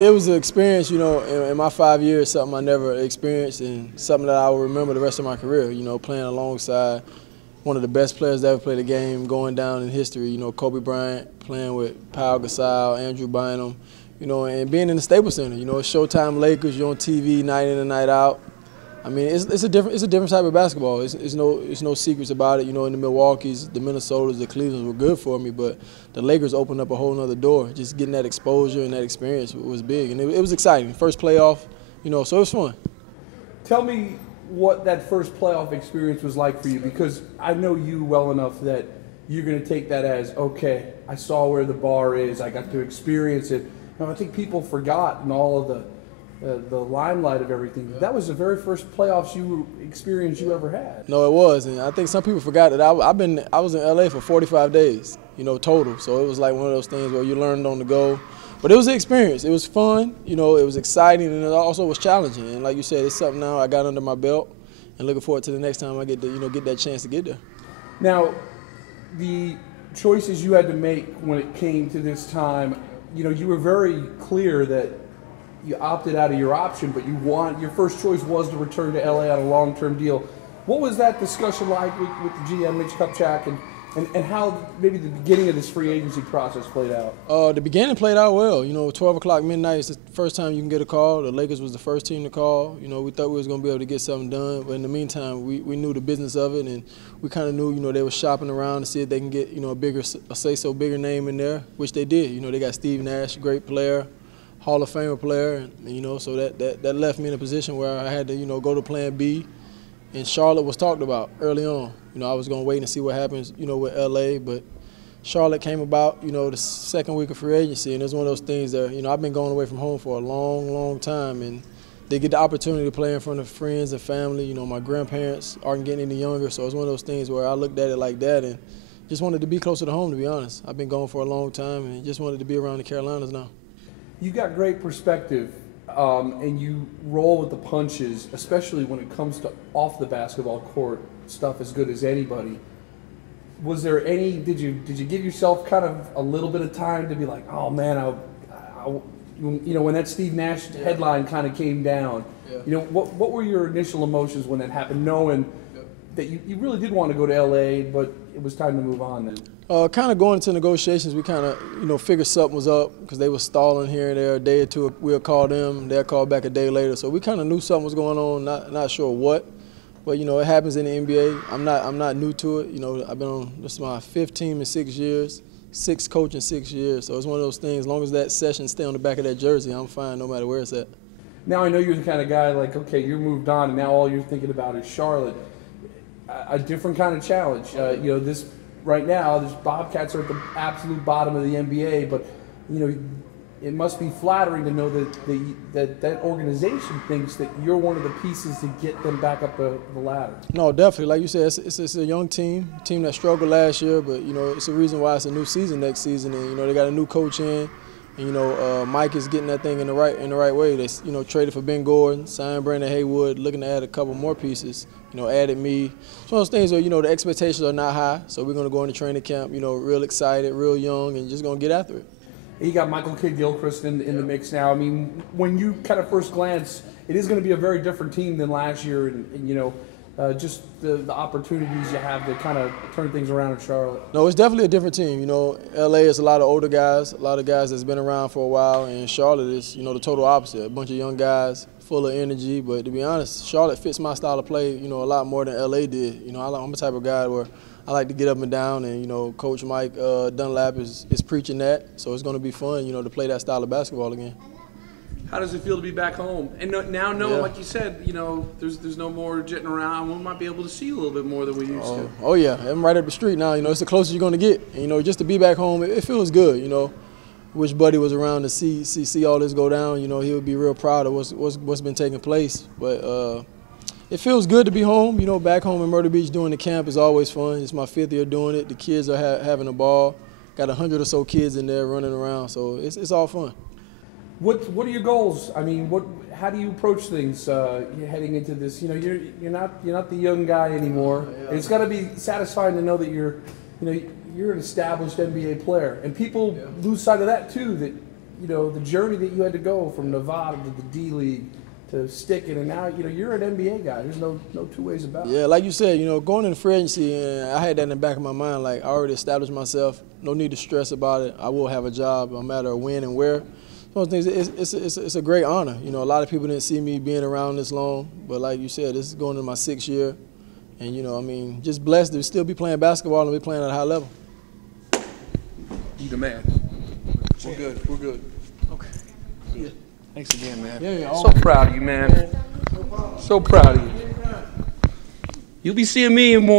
It was an experience, in my 5 years, something I never experienced and something that I will remember the rest of my career, playing alongside one of the best players that ever played the game, going down in history, Kobe Bryant, playing with Pau Gasol, Andrew Bynum, and being in the Staples Center, it's Showtime Lakers, you're on TV night in and night out. I mean, it's a different type of basketball. It's no secrets about it. In the Milwaukees, the Minnesotas, the Clevelands were good for me, but the Lakers opened up a whole nother door. Just getting that exposure and that experience was big, and it was exciting. First playoff, so it was fun. Tell me what that first playoff experience was like for you, because I know you well enough that you're going to take that as, okay, I saw where the bar is, I got to experience it. I think people forgot in all of the limelight of everything. That was the very first playoffs experience you ever had. No, it was, and I think some people forgot that I was in LA for 45 days, total. So it was like one of those things where you learned on the go. But it was an experience. It was fun, it was exciting, and it also was challenging. And like you said, it's something now I got under my belt, and looking forward to the next time I get to, get that chance to get there. Now, the choices you had to make when it came to this time, you were very clear that you opted out of your option, but your first choice was to return to LA on a long-term deal. What was that discussion like with the GM, Mitch Kupchak, and how maybe the beginning of this free agency process played out? The beginning played out well. 12 o'clock midnight is the first time you can get a call. The Lakers was the first team to call. We thought we was going to be able to get something done, but in the meantime, we knew the business of it, and we kind of knew, they were shopping around to see if they can get, a bigger name in there, which they did. They got Steve Nash, great player, Hall of Famer player, and, so that left me in a position where I had to, go to plan B. And Charlotte was talked about early on. I was going to wait and see what happens, with LA, but Charlotte came about, the second week of free agency, and it's one of those things that, I've been going away from home for a long, long time, and they get the opportunity to play in front of friends and family. My grandparents aren't getting any younger, so it's one of those things where I looked at it like that and just wanted to be closer to home, to be honest. I've been gone for a long time and just wanted to be around the Carolinas now. You got great perspective, and you roll with the punches, especially when it comes to off the basketball court stuff as good as anybody. Was there any? Did you give yourself kind of a little bit of time to be like, oh man, when that Steve Nash headline kind of came down, what were your initial emotions when that happened, knowing that you really did want to go to LA, but it was time to move on then? Kind of going into negotiations, we kind of, figured something was up because they were stalling here and there. A day or two, we'll call them, they'll call back a day later. So we kind of knew something was going on, not sure what. But, it happens in the NBA. I'm not new to it. I've been on, this is my 5th team in 6 years, 6 coaching 6 years. So it's one of those things, as long as that session stay on the back of that jersey, I'm fine no matter where it's at. Now I know you're the kind of guy like, okay, you're moved on, and now all you're thinking about is Charlotte. A different kind of challenge. This right now, the Bobcats are at the absolute bottom of the NBA, but it must be flattering to know that that organization thinks that you're one of the pieces to get them back up the ladder. No, definitely. Like you said, it's a young team that struggled last year, but it's a reason why it's a new season next season, and they got a new coach in. And, Mike is getting that thing in the right way. They traded for Ben Gordon, signed Brandon Haywood, looking to add a couple more pieces. Added me. It's one of those things where the expectations are not high, so we're going to go into training camp, real excited, real young, and just going to get after it. You got Michael Kidd-Gilchrist in the mix now. I mean, when you kind of first glance, it is going to be a very different team than last year, and just the opportunities you have to kind of turn things around in Charlotte. No, it's definitely a different team. LA is a lot of older guys, a lot of guys that's been around for a while, and Charlotte is, the total opposite. A bunch of young guys, full of energy. But to be honest, Charlotte fits my style of play, a lot more than LA did. I'm the type of guy where I like to get up and down, and Coach Mike Dunlap is preaching that, so it's going to be fun, to play that style of basketball again. How does it feel to be back home? And now knowing, like you said, there's no more jetting around. We might be able to see you a little bit more than we used to. Oh yeah, I'm right up the street now. It's the closest you're going to get. And, just to be back home, it feels good. Wish Buddy was around to see all this go down. He would be real proud of what's been taking place. But it feels good to be home. Back home in Myrtle Beach doing the camp is always fun. It's my 5th year doing it. The kids are having a ball. Got 100 or so kids in there running around, so it's all fun. What are your goals? I mean, how do you approach things heading into this? You're not the young guy anymore. Yeah. It's got to be satisfying to know that you're an established NBA player, and people lose sight of that too. That you know, the journey that you had to go from Nevada to the D League to sticking, and now, you know, you're an NBA guy. There's no two ways about it. Yeah, like you said, you know, going into free agency, and I had that in the back of my mind, like, I already established myself. No need to stress about it. I will have a job no matter when and where. Those things, it's a great honor. You know, a lot of people didn't see me being around this long, but like you said, this is going into my 6th year. And, you know, I mean, just blessed to still be playing basketball and be playing at a high level. You the man. We're good. We're good. Okay. Yeah. Thanks again, man. Yeah, So proud of you, man. So proud of you. You'll be seeing me more.